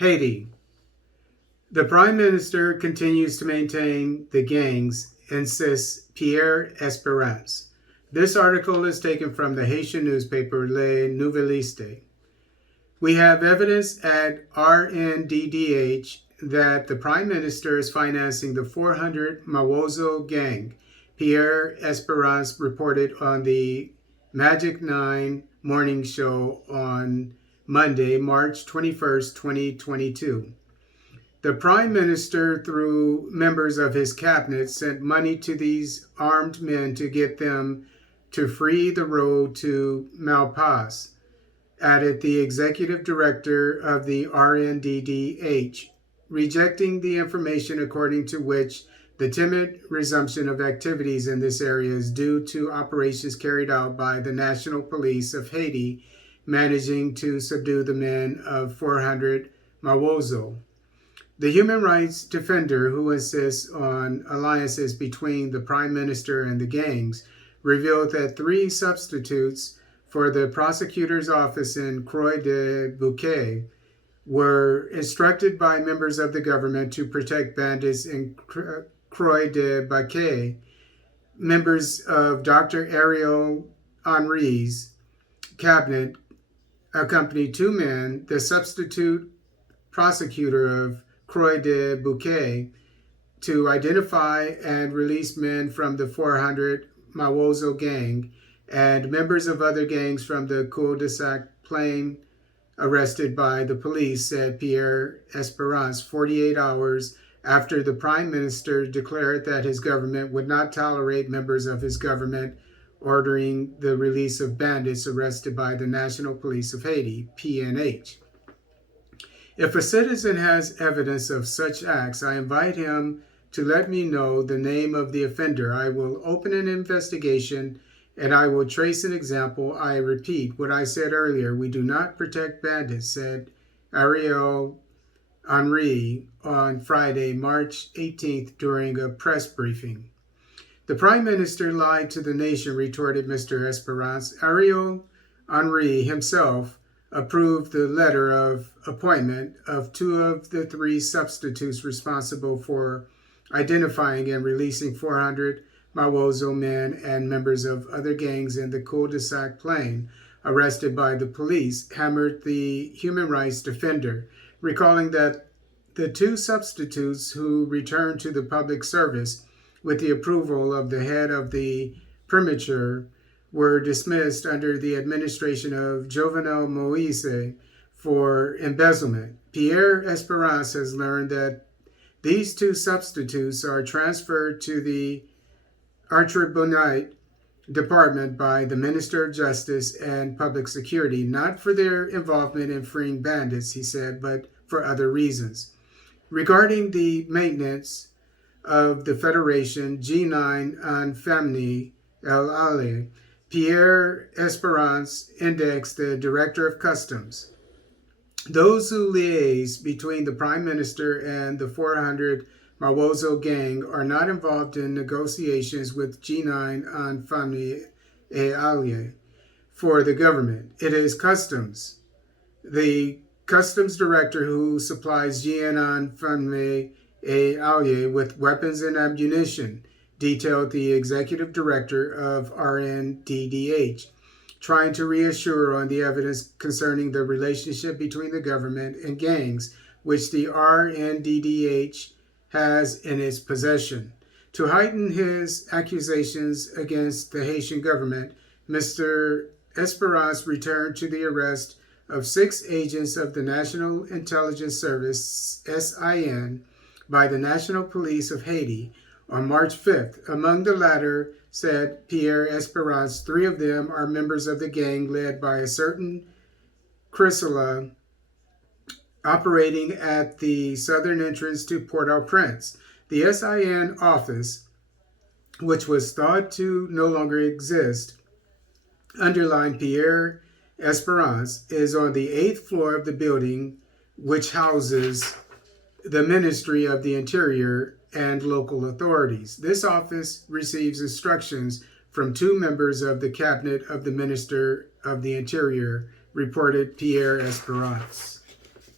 Haiti. The Prime Minister continues to maintain the gangs, insists Pierre Esperance. This article is taken from the Haitian newspaper Le Nouveliste. We have evidence at RNDDH that the Prime Minister is financing the 400 Mawozo gang, Pierre Esperance reported on the Magic 9 morning show on Monday, March 21st, 2022. The Prime Minister, through members of his cabinet, sent money to these armed men to get them to free the road to Malpas, added the executive director of the RNDDH, rejecting the information according to which the timid resumption of activities in this area is due to operations carried out by the National Police of Haiti, managing to subdue the men of 400 Mawozo. The human rights defender, who insists on alliances between the Prime Minister and the gangs, revealed that 3 substitutes for the prosecutor's office in Croix de Bouquet were instructed by members of the government to protect bandits in Croix de Bouquet. Members of Dr. Ariel Henry's cabinet accompanied 2 men, the substitute prosecutor of Croix de Bouquet, to identify and release men from the 400 Mawozo gang and members of other gangs from the cul-de-sac plain arrested by the police, said Pierre Esperance, 48 hours after the Prime Minister declared that his government would not tolerate members of his government ordering the release of bandits arrested by the National Police of Haiti, PNH. If a citizen has evidence of such acts, I invite him to let me know the name of the offender. I will open an investigation and I will trace an example. I repeat what I said earlier. We do not protect bandits, said Ariel Henry on Friday, March 18th, during a press briefing. The Prime Minister lied to the nation, retorted Mr. Esperance. Ariel Henry himself approved the letter of appointment of 2 of the 3 substitutes responsible for identifying and releasing 400 Mawozo men and members of other gangs in the cul-de-sac plain arrested by the police, hammered the human rights defender, recalling that the 2 substitutes who returned to the public service with the approval of the head of the primature were dismissed under the administration of Jovenel Moise for embezzlement. Pierre Esperance has learned that these 2 substitutes are transferred to the Archibonite Department by the Minister of Justice and Public Security, not for their involvement in freeing bandits, he said, but for other reasons. Regarding the maintenance of the Federation G9 en Famille El Ale, Pierre Esperance indexed the Director of Customs. Those who liaise between the Prime Minister and the 400 Mawozo gang are not involved in negotiations with G9 en Famille et Alliés for the government. It is Customs, the Customs Director, who supplies G9 en Famille et Alliés with weapons and ammunition, detailed the Executive Director of RNDDH, trying to reassure on the evidence concerning the relationship between the government and gangs, which the RNDDH has in its possession. To heighten his accusations against the Haitian government, Mr. Esperance returned to the arrest of 6 agents of the National Intelligence Service, SIN, by the National Police of Haiti on March 5th. Among the latter, said Pierre Esperance, 3 of them are members of the gang led by a certain Chrysalia, operating at the southern entrance to Port-au-Prince. The SIN office, which was thought to no longer exist, underlined Pierre Esperance, is on the 8th floor of the building, which houses the Ministry of the Interior and local authorities. This office receives instructions from 2 members of the cabinet of the Minister of the Interior, reported Pierre Esperance.